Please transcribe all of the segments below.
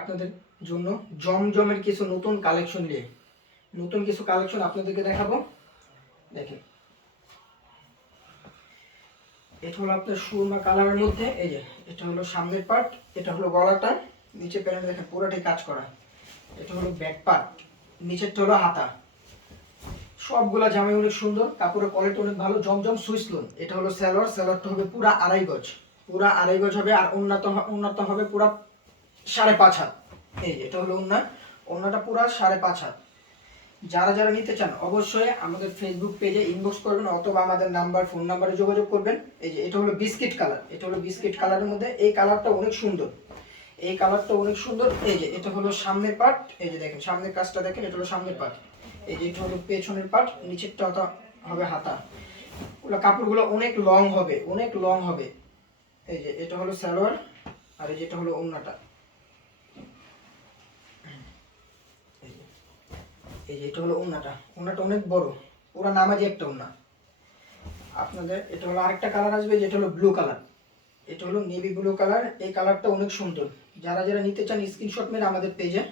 আপনাদের জন্য জমজমের কিছু নতুন কালেকশন নিয়ে নতুন কিছু কালেকশন আপনাদেরকে দেখাবো। দেখেন, এটা হলো আপনার সুরমা কালারের মধ্যে। এই যে এটা হলো সামনের পার্ট, এটা হলো গলাটা, নিচে প্যানেল দেখেন পুরোটাই কাজ করা। এটা হলো ব্যাক পার্ট, নিচেরটা হলো হাতা। সবগুলা জামাই অনেক সুন্দর, কাপড়ের কোয়ালিটি অনেক ভালো। জমজম সুইস লোন। এটা হলো সালোয়ার, সালোয়ারটা হবে পুরা 2.5 গজ, পুরা 2.5 গজ হবে। আর উন্নত হবে পুরা 5.5 হাত। এই যে এটা হলো ওন্নাটা পুরা 5.5 হাত। যারা যারা নিতে চান অবশ্যই আমাদের ফেসবুক পেজে ইনবক্স করবেন অথবা আমাদের ফোন নাম্বারে যোগাযোগ করবেন। এই যে এটা হলো বিস্কিট কালার, এটা হলো বিস্কিট কালারের মধ্যে। এই কালারটা অনেক সুন্দর, এই কালারটা অনেক সুন্দর। এই যে এটা হলো সামনের পার্ট, এই যে দেখেন সামনের কাজটা দেখেন, এটা হলো সামনের পার্ট। এই যে এটা হলো পেছনের পার্ট, নিচেরটা হবে হাতা। ওগুলো কাপড়গুলো অনেক লং হবে, অনেক লং হবে। এই যে এটা হলো সালোয়ার, আর এই যেটা হলো ওন্নাটা। এই যে এটা হলো ওন্নাটা, ওন্নাটা অনেক বড়, পুরো নামাজি একটা ওন্না। আপনাদের এটা হলো আরেকটা কালার আসবে, যেটা হলো ব্লু কালার। এটা হলো নেভি ব্লু কালার। এই কালারটা অনেক সুন্দর। যারা যারা নিতে চান স্ক্রিনশট মেরে আমাদের পেজে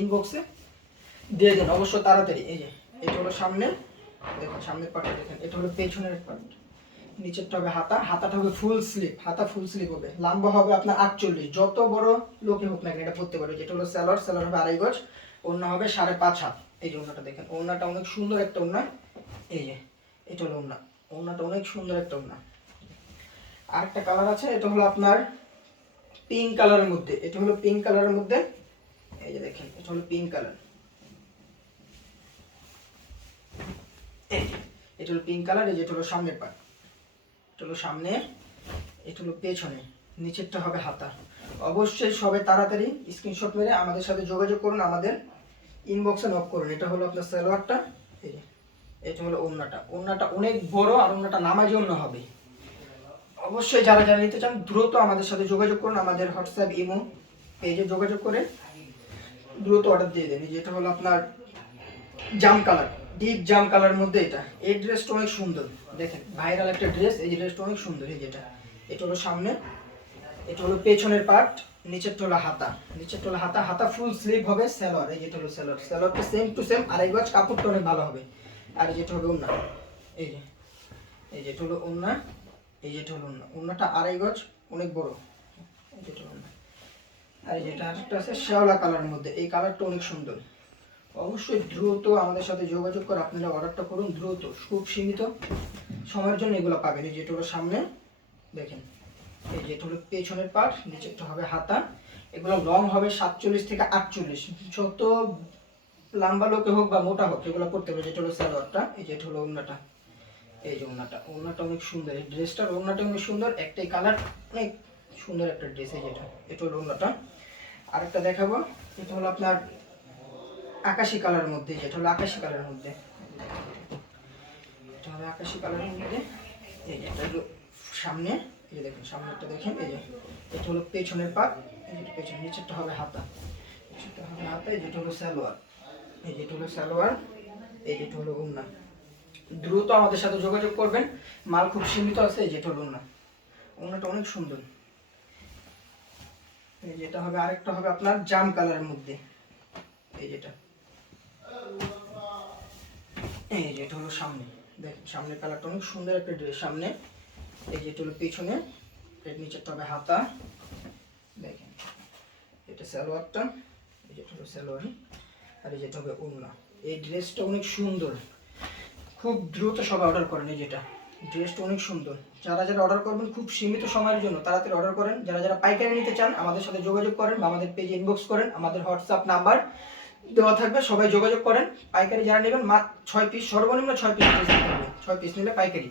ইনবক্সে দিয়ে দেন অবশ্য তাড়াতাড়ি। এই যে এটা হলো সামনে, দেখুন সামনের পার্টটা দেখেন। এটা হলো পেছনের পার্ট, নিচেরটা হবে হাতা, হাতাটা হবে ফুল স্লিভ, হাতা ফুল স্লিভ হবে। লম্বা হবে আপনার 48, যত বড় লোকে হোক না এটা পরতে পারবে। যেটা হলো সালোয়ার, সালোয়ার হবে 2.5 গজ, ওন্না হবে 5.5 হাত। এই যে ওন্নাটা দেখেন, ওন্নাটা অনেক সুন্দর একটা ওন্না। এই যে এটা হলো ওন্না, ওন্নাটা অনেক সুন্দর একটা ওন্না। আরেকটা কালার আছে, এটা হলো আপনার পিঙ্ক কালারের মধ্যে। এটা হলো পিঙ্ক কালারের মধ্যে। এই যে দেখেন এটা হলো পিঙ্ক কালার। এটা হলো পিঙ্ক কালার। এই যে এটা হলো সামনের পার্ট, এটা হলো সামনে, এটা হলো পেছনে, নিচেরটা হবে হাতা। অবশ্যই সবাই তাড়াতাড়ি স্ক্রিনশট মেরে আমাদের সাথে যোগাযোগ করুন, আমাদের ইনবক্সে নক করুন। এটা হলো আপনার সালোয়ারটা, এই যে এটা হলো ওন্নাটা। ওন্নাটা অনেক বড়, আর ওন্নাটা নামাজি ওন্না হবে। অবশ্যই যারা যারা নিতে চান দ্রুত আমাদের সাথে যোগাযোগ করুন, আমাদের হোয়াটসঅ্যাপ ইমো পেজে যোগাযোগ করে দ্রুত অর্ডার দিয়ে দেন। যেটা হলো আপনার জাম কালার, ডিপ জাম কালারের মধ্যে। এটা এই ড্রেসটা অনেক সুন্দর, দেখেন ভাইরাল একটা ড্রেস। এই ড্রেসটা অনেক সুন্দর। এই যেটা এটা হলো সামনে, এটা হলো পেছনের পার্ট, নিচেরটা হলো হাতা, নিচেরটা হলো হাতা, হাতা ফুল স্লিভ হবে। সালোয়ার, এই যেটা হলো সালোয়ার, সালোয়ারটা সেম টু সেম 2.5 গজ, কাপড়টা অনেক ভালো হবে। আর যেটা হবে ওন্না, এই যে এই যেটা হলো ওন্না, এই যেটা হলো ওন্না, ওন্নাটা 2.5 গজ, অনেক বড়। এই যেটা ওন্না। আর যেটা আরেকটা আছে শ্যাওলা কালারের মধ্যে, এই কালারটা অনেক সুন্দর। অবশ্যই দ্রুত আমাদের সাথে যোগাযোগ করে আপনারা অর্ডারটা করুন দ্রুত, খুব সীমিত সময়ের জন্য এগুলো পাবেন। এই যেটা হলো সামনে দেখেন, এই যেটা হলো পেছনের পার্ট, নিচেরটা হবে হাতা। এগুলো লং হবে 47 থেকে 48, যত লম্বা লোকে হোক বা মোটা হোক এগুলো পড়তে পারে। যেটা হলো সালোয়ারটা, এই যেটা হলো ওন্নাটা। এই যে ওন্নাটা, ওন্নাটা অনেক সুন্দর। এই ড্রেসটার ওন্নাটা অনেক সুন্দর, একটাই কালার, অনেক সুন্দর একটা ড্রেস। এই যেটা এটা হলো ওন্নাটা। আরেকটা দেখাবো, এটা হলো আপনার আকাশি কালারের মধ্যে। যেটা হলো আকাশি কালারের মধ্যে, এটা হবে আকাশি কালারের মধ্যে। এই যে এটা হলো সামনে, এই যে দেখেন সামনেরটা দেখেন। এই যে এটা হলো পেছনের পাট, এই যে পেছনে, নিচেরটা হবে হাতা, নিচেরটা হবে হাতা। এই যেটা হলো সালোয়ার, এই যেটা হলো সালোয়ার, এই যেটা হলো ওন্না। দ্রুত আমাদের সাথে যোগাযোগ করবেন, মাল খুব সীমিত আছে। এই যেটা হলো ওন্না, ওন্নাটা অনেক সুন্দর। এই যেটা হবে আরেকটা হবে আপনার জাম কালারের মধ্যে। এই যেটা, এই যে এটা হলো সামনে, দেখেন সামনের কালারটা অনেক সুন্দর একটা ড্রেস। সামনে এই যেটা হলো পেছনে, এর নিচেরটা হবে হাতা, দেখেন এটা সালোয়ারটা, এই যেটা হলো সালোয়ার, আর এই যেটা হবে ওড়না। এই ড্রেসটা অনেক সুন্দর, খুব দ্রুত সবাই অর্ডার করেন। এই যেটা ড্রেসটা অনেক সুন্দর। যারা যারা অর্ডার করবেন খুব সীমিত সময়ের জন্য তাড়াতাড়ি অর্ডার করেন। যারা যারা পাইকারি নিতে চান আমাদের সাথে যোগাযোগ করেন বা আমাদের পেজে ইনবক্স করেন, আমাদের হোয়াটসঅ্যাপ নাম্বার দেওয়া থাকবে, সবাই যোগাযোগ করেন। পাইকারি যারা নেবেন 6 পিস, সর্বনিম্ন 6 পিস নিতে হবে, 6 পিস নিলে পাইকারি।